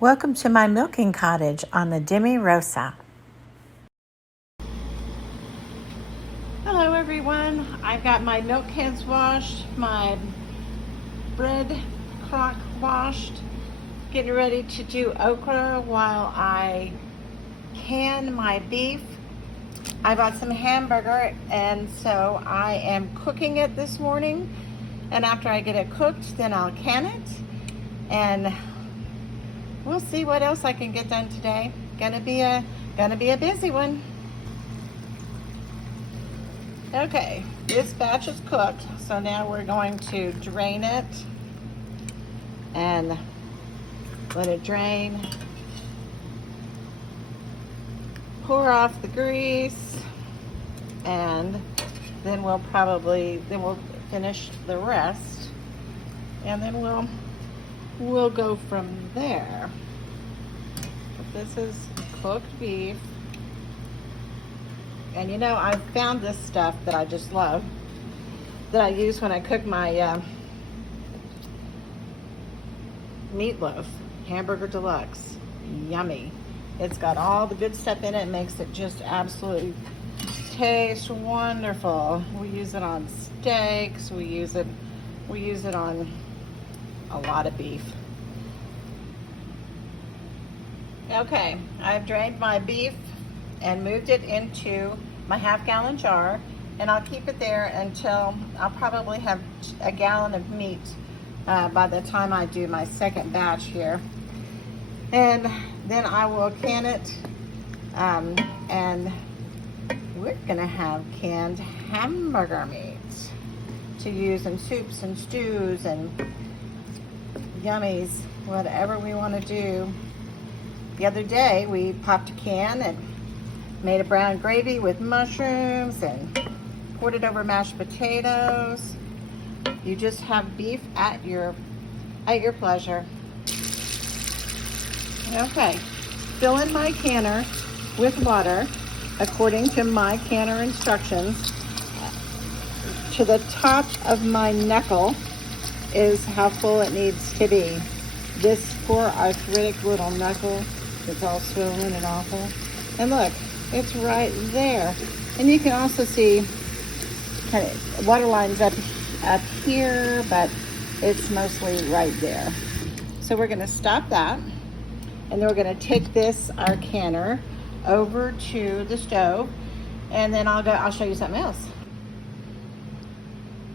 Welcome to my milking cottage on the Demi Rosa. Hello everyone, I've got my milk cans washed, my bread crock washed, getting ready to do okra while I can my beef. I bought some hamburger and so I am cooking it this morning, and after I get it cooked then I'll can it and we'll see what else I can get done today. Gonna be a busy one. Okay, this batch is cooked, so now we're going to drain it and let it drain. Pour off the grease, and then we'll finish the rest, and then we'll go from there. But this is cooked beef. And you know, I found this stuff that I just love, that I use when I cook my meatloaf, hamburger deluxe. Yummy. It's got all the good stuff in it. It makes it just absolutely taste wonderful. We use it on steaks. We use it on a lot of beef. Okay, I've drained my beef and moved it into my half-gallon jar, and I'll keep it there until I'll probably have a gallon of meat by the time I do my second batch here. And then I will can it, and we're gonna have canned hamburger meat to use in soups and stews and yummies, whatever we want to do. The other day we popped a can and made a brown gravy with mushrooms and poured it over mashed potatoes. You just have beef at your pleasure. Okay, fill in my canner with water according to my canner instructions. To the top of my knuckle is how full it needs to be. This poor arthritic little knuckle is all swollen and awful. And look, it's right there. And you can also see kind of water lines up here, but it's mostly right there. So we're gonna stop that, and then we're gonna take our canner over to the stove, and then I'll show you something else.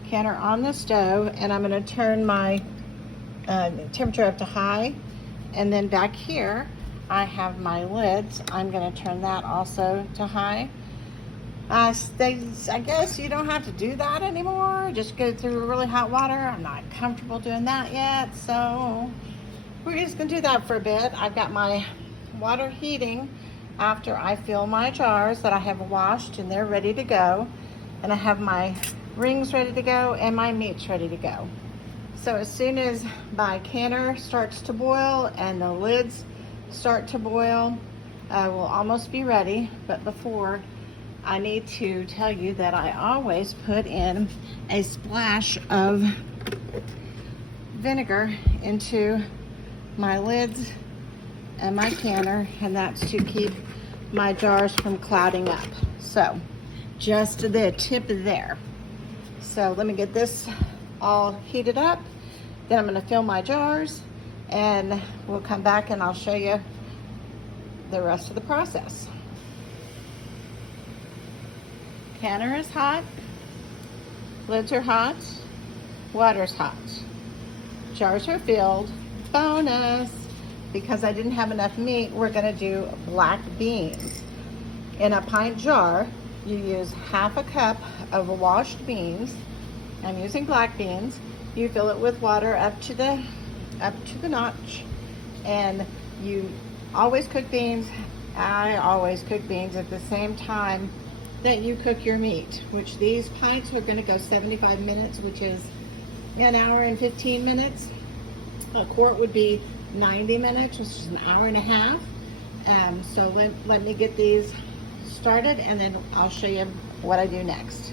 Canner on the stove, and I'm gonna turn my temperature up to high, and then back here I have my lids. I'm going to turn that also to high. I guess you don't have to do that anymore. Just go through really hot water. I'm not comfortable doing that yet, so we're just going to do that for a bit. I've got my water heating after I fill my jars that I have washed, and they're ready to go. And I have my rings ready to go and my meats ready to go. So as soon as my canner starts to boil and the lids start to boil, we'll almost be ready. But before, I need to tell you that I always put in a splash of vinegar into my lids and my canner, and that's to keep my jars from clouding up. So just the tip there. So let me get this all heated up. Then I'm going to fill my jars, and we'll come back and I'll show you the rest of the process. Canner is hot, lids are hot, water's hot, jars are filled. Bonus, because I didn't have enough meat, we're going to do black beans. In a pint jar, you use half a cup of washed beans. I'm using black beans. You fill it with water up to the notch, and you always cook beans. I always cook beans at the same time that you cook your meat, which these pints are going to go 75 minutes, which is an hour and 15 minutes. A quart would be 90 minutes, which is an hour and a half. So let me get these started, and then I'll show you what I do next.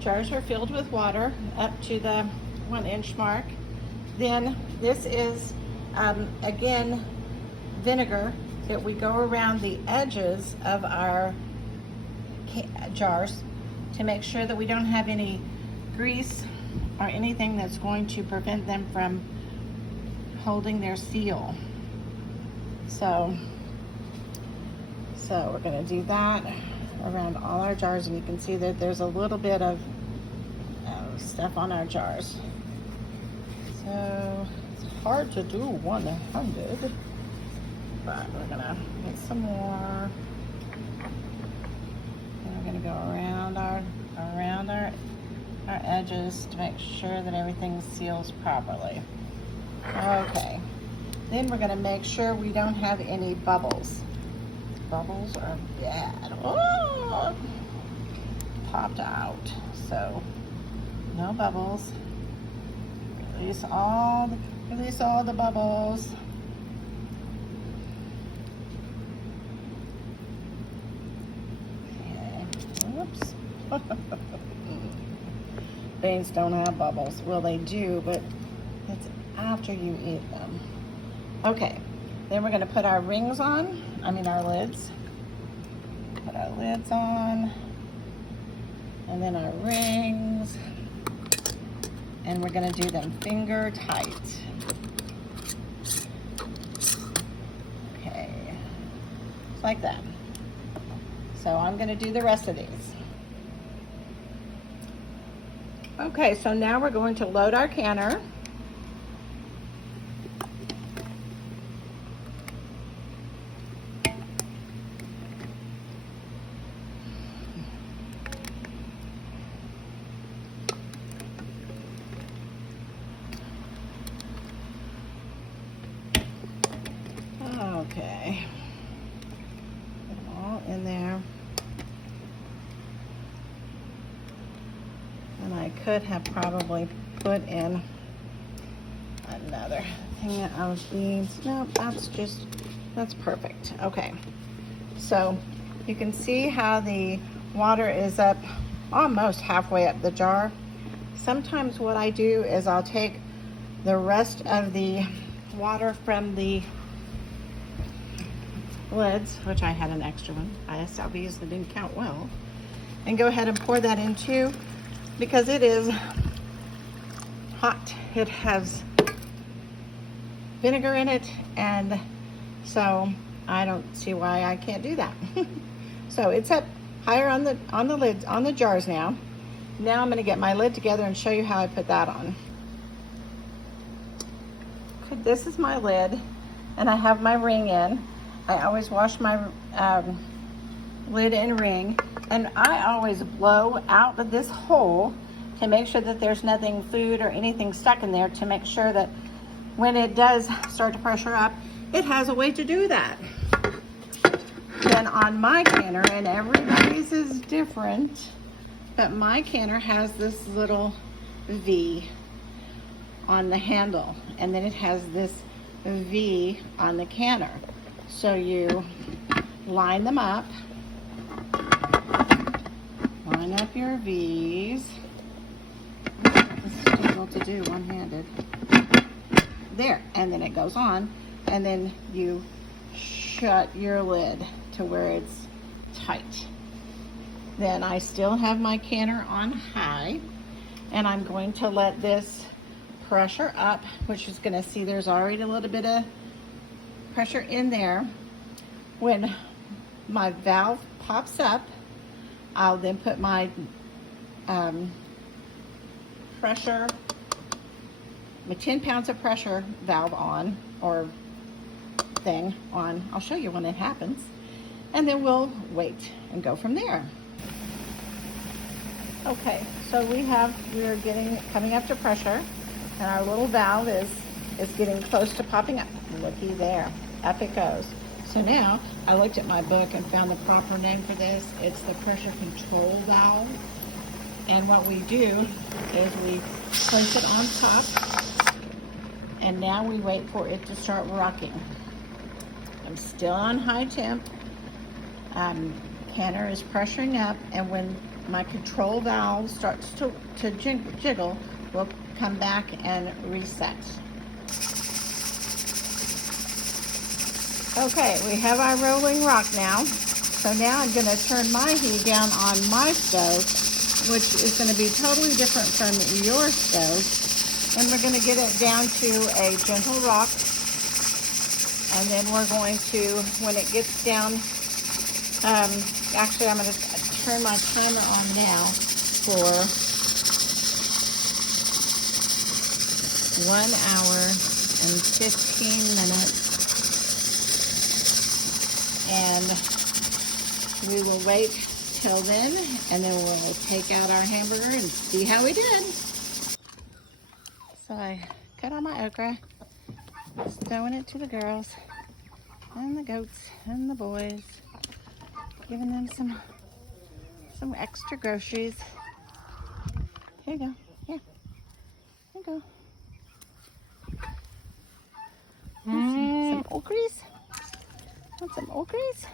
Jars are filled with water up to the 1-inch mark. Then this is, again, vinegar that we go around the edges of our jars to make sure that we don't have any grease or anything that's going to prevent them from holding their seal. So we're going to do that around all our jars, and you can see that there's a little bit of stuff on our jars. So it's hard to do 100, but we're gonna get some more. And we're gonna go around our edges to make sure that everything seals properly. Okay, then we're gonna make sure we don't have any bubbles. Bubbles are bad. Oh, popped out. So no bubbles. Release all the bubbles. Okay. Whoops. Beans don't have bubbles. Well, they do, but it's after you eat them. Okay. Then we're going to put our rings on. Our lids. Put our lids on. And then our rings. And we're going to do them finger tight. Okay, just like that. So I'm going to do the rest of these. Okay, so now we're going to load our canner. Okay, put them all in there. And I could have probably put in another thing of beans. No, that's perfect. Okay, so you can see how the water is up almost halfway up the jar. Sometimes what I do is I'll take the rest of the water from the lids, which I had an extra one. I obviously didn't count well, and go ahead and pour that in too, because it is hot. It has vinegar in it, and so I don't see why I can't do that. So it's up higher on the lids, on the jars now. Now I'm going to get my lid together and show you how I put that on. Okay, this is my lid, and I have my ring in. I always wash my lid and ring, and I always blow out of this hole to make sure that there's nothing, food or anything stuck in there, to make sure that when it does start to pressure up, it has a way to do that. Then on my canner, and everybody's is different, but my canner has this little V on the handle, and then it has this V on the canner. So you line them up, line up your V's. It's difficult to do one-handed. There, and then it goes on, and then you shut your lid to where it's tight. Then I still have my canner on high, and I'm going to let this pressure up, which is going to see there's already a little bit of pressure in there. When my valve pops up, I'll then put my pressure, my 10 pounds of pressure valve on, or thing on. I'll show you when it happens, and then we'll wait and go from there. Okay, so we are coming up to pressure, and our little valve is getting close to popping up. Looky there, up it goes. So now I looked at my book and found the proper name for this. It's the pressure control valve. And what we do is we place it on top, and now we wait for it to start rocking. I'm still on high temp. Canner is pressuring up, and when my control valve starts to jiggle, we'll come back and reset. Okay, we have our rolling rock now. So now I'm going to turn my heat down on my stove, which is going to be totally different from your stove. And we're going to get it down to a gentle rock. And then we're going to, when it gets down, actually I'm going to turn my timer on now for 1 hour and 15 minutes. And we will wait till then, and then we'll take out our hamburger and see how we did. So I cut all my okra, just throwing it to the girls and the goats and the boys, giving them some extra groceries. Here you go. Here you go. Some okras. Want some okras?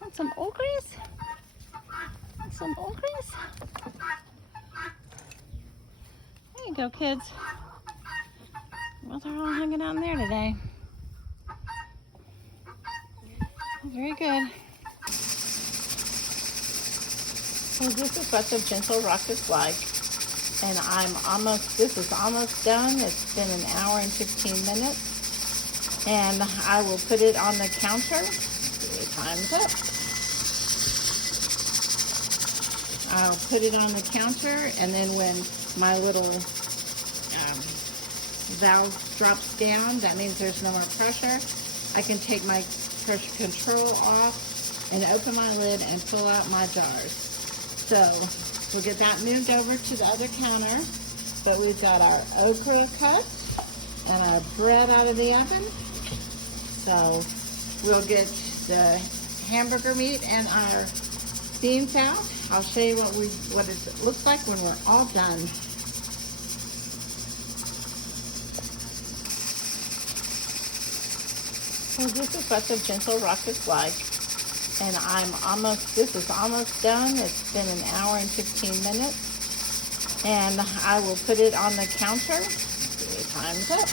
Want some okras? Want some okras? There you go, kids. Well, they're all hanging out in there today. Very good. So this is what the gentle rock is like. And this is almost done. It's been 1 hour and 15 minutes. And I will put it on the counter. 3 times up. I'll put it on the counter, and then when my little valve drops down, that means there's no more pressure. I can take my pressure control off and open my lid and fill out my jars. So we'll get that moved over to the other counter. But we've got our okra cut and our bread out of the oven. So we'll get the hamburger meat and our beans out. I'll show you what it looks like when we're all done. So this is what the gentle rock is like. And this is almost done. It's been 1 hour and 15 minutes. And I will put it on the counter. 3 times up.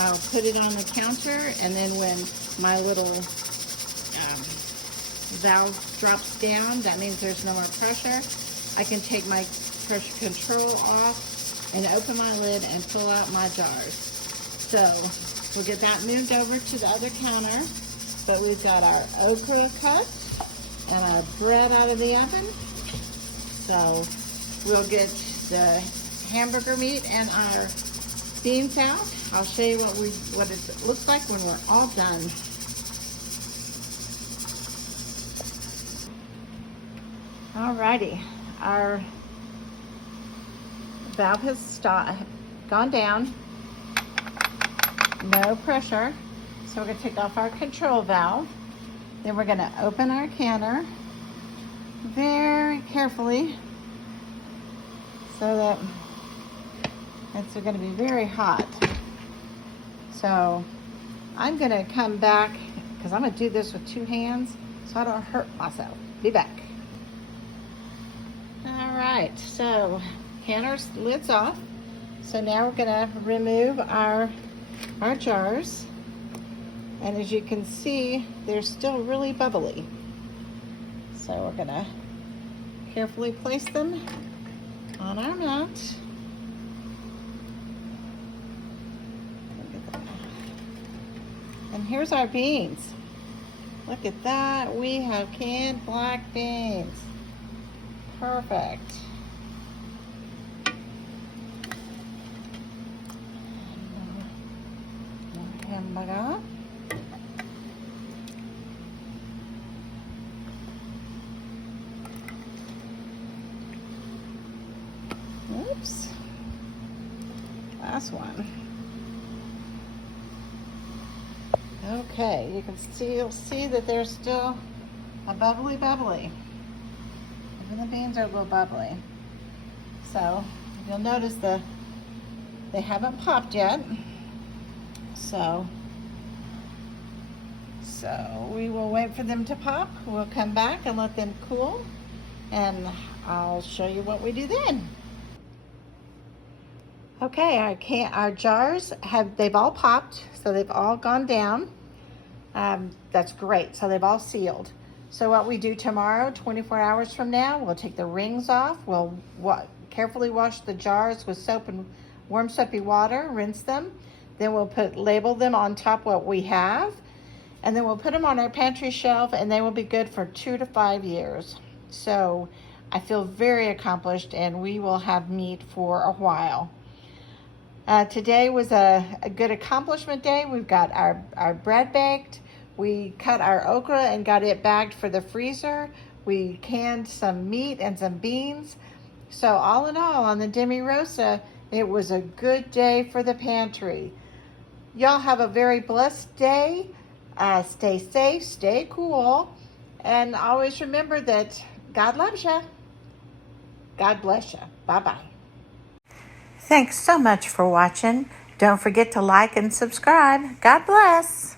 I'll put it on the counter, and then when my little valve drops down, that means there's no more pressure. I can take my pressure control off and open my lid and fill out my jars. So we'll get that moved over to the other counter. But we've got our okra cut and our bread out of the oven. So we'll get the hamburger meat and our beans out. I'll show you what it looks like when we're all done. Alrighty, our valve has gone down. No pressure. So we're going to take off our control valve. Then we're going to open our canner very carefully so that it's going to be very hot. So I'm going to come back because I'm going to do this with 2 hands so I don't hurt myself. Be back. All right, so canner's lid's off. So now we're going to remove our jars. And as you can see, they're still really bubbly. So we're going to carefully place them on our mat. And here's our beans. Look at that. We have canned black beans. Perfect. More hamburger. Oops. Last one. Okay, you can still see that there's still a bubbly. Even the beans are a little bubbly. So you'll notice they haven't popped yet. So we will wait for them to pop. We'll come back and let them cool. And I'll show you what we do then. Okay, our jars they've all popped, so they've all gone down. That's great, so they've all sealed. So what we do tomorrow, 24 hours from now, we'll take the rings off. We'll carefully wash the jars with soap and warm soapy water, rinse them. Then we'll label them on top what we have. And then we'll put them on our pantry shelf, and they will be good for 2 to 5 years. So I feel very accomplished, and we will have meat for a while. Today was a good accomplishment day. We've got our bread baked. We cut our okra and got it bagged for the freezer. We canned some meat and some beans. So all in all, on the Demi Rosa, it was a good day for the pantry. Y'all have a very blessed day. Stay safe, stay cool, and always remember that God loves you. God bless you. Bye-bye. Thanks so much for watching. Don't forget to like and subscribe. God bless.